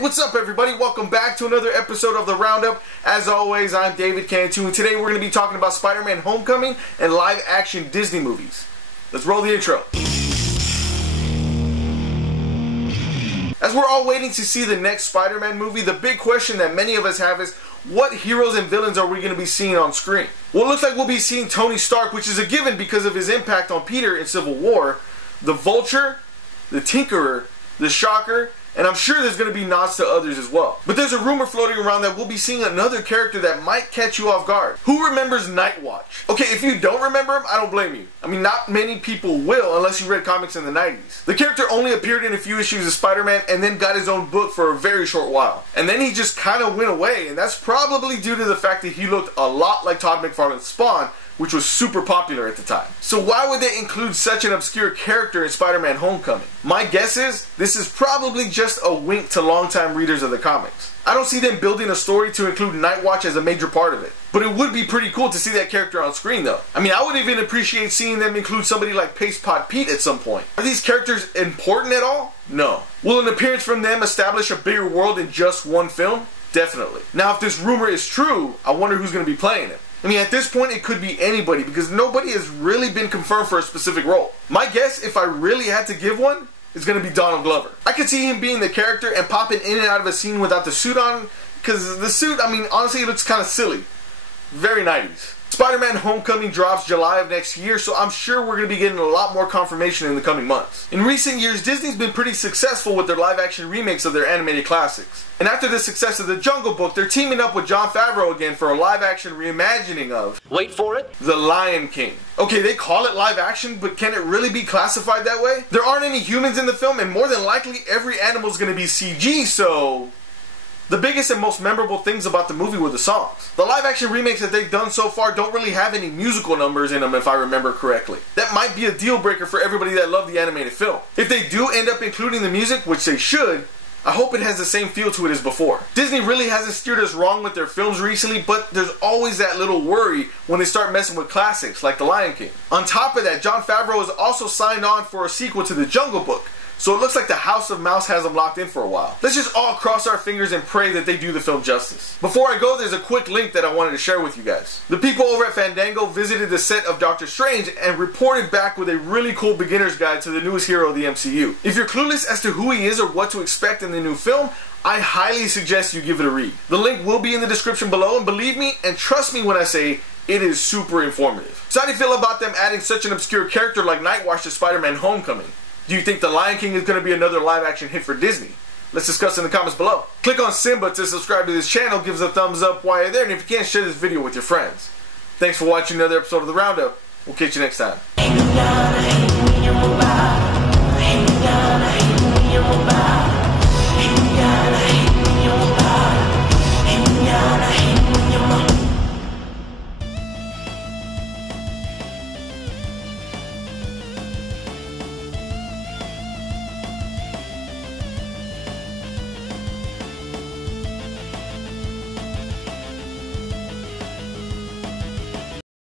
What's up everybody? Welcome back to another episode of the Roundup. As always, I'm David Cantu, and today we're going to be talking about Spider-Man Homecoming and live-action Disney movies. Let's roll the intro. As we're all waiting to see the next Spider-Man movie, the big question that many of us have is, what heroes and villains are we going to be seeing on screen? Well, it looks like we'll be seeing Tony Stark, which is a given because of his impact on Peter in Civil War, the Vulture, the Tinkerer, the Shocker, and I'm sure there's going to be nods to others as well. But there's a rumor floating around that we'll be seeing another character that might catch you off guard. Who remembers Nightwatch? Okay, if you don't remember him, I don't blame you. I mean, not many people will unless you read comics in the 90s. The character only appeared in a few issues of Spider-Man and then got his own book for a very short while. And then he just kind of went away, and that's probably due to the fact that he looked a lot like Todd McFarlane's Spawn, which was super popular at the time. So why would they include such an obscure character in Spider-Man Homecoming? My guess is, this is probably just a wink to longtime readers of the comics. I don't see them building a story to include Nightwatch as a major part of it. But it would be pretty cool to see that character on screen though. I mean, I would even appreciate seeing them include somebody like Paste Pot Pete at some point. Are these characters important at all? No. Will an appearance from them establish a bigger world in just one film? Definitely. Now, if this rumor is true, I wonder who's going to be playing it. I mean, at this point, it could be anybody because nobody has really been confirmed for a specific role. My guess, if I really had to give one, is going to be Donald Glover. I could see him being the character and popping in and out of a scene without the suit on, because the suit, I mean, honestly, it looks kind of silly. Very 90s. Spider-Man Homecoming drops July of next year, so I'm sure we're going to be getting a lot more confirmation in the coming months. In recent years, Disney's been pretty successful with their live-action remakes of their animated classics. And after the success of The Jungle Book, they're teaming up with Jon Favreau again for a live-action reimagining of, wait for it, The Lion King. Okay, they call it live-action, but can it really be classified that way? There aren't any humans in the film, and more than likely, every animal is going to be CG, so the biggest and most memorable things about the movie were the songs. The live-action remakes that they've done so far don't really have any musical numbers in them, if I remember correctly. That might be a deal breaker for everybody that loved the animated film. If they do end up including the music, which they should, I hope it has the same feel to it as before. Disney really hasn't steered us wrong with their films recently, but there's always that little worry when they start messing with classics like The Lion King. On top of that, Jon Favreau has also signed on for a sequel to The Jungle Book, so it looks like the House of Mouse has them locked in for a while. Let's just all cross our fingers and pray that they do the film justice. Before I go, there's a quick link that I wanted to share with you guys. The people over at Fandango visited the set of Doctor Strange and reported back with a really cool beginner's guide to the newest hero of the MCU. If you're clueless as to who he is or what to expect in the new film, I highly suggest you give it a read. The link will be in the description below, and believe me and trust me when I say it is super informative. So how do you feel about them adding such an obscure character like Nightwatch to Spider-Man Homecoming? Do you think The Lion King is going to be another live-action hit for Disney? Let's discuss in the comments below. Click on Simba to subscribe to this channel, give us a thumbs up while you're there, and if you can, share this video with your friends. Thanks for watching another episode of The Roundup. We'll catch you next time.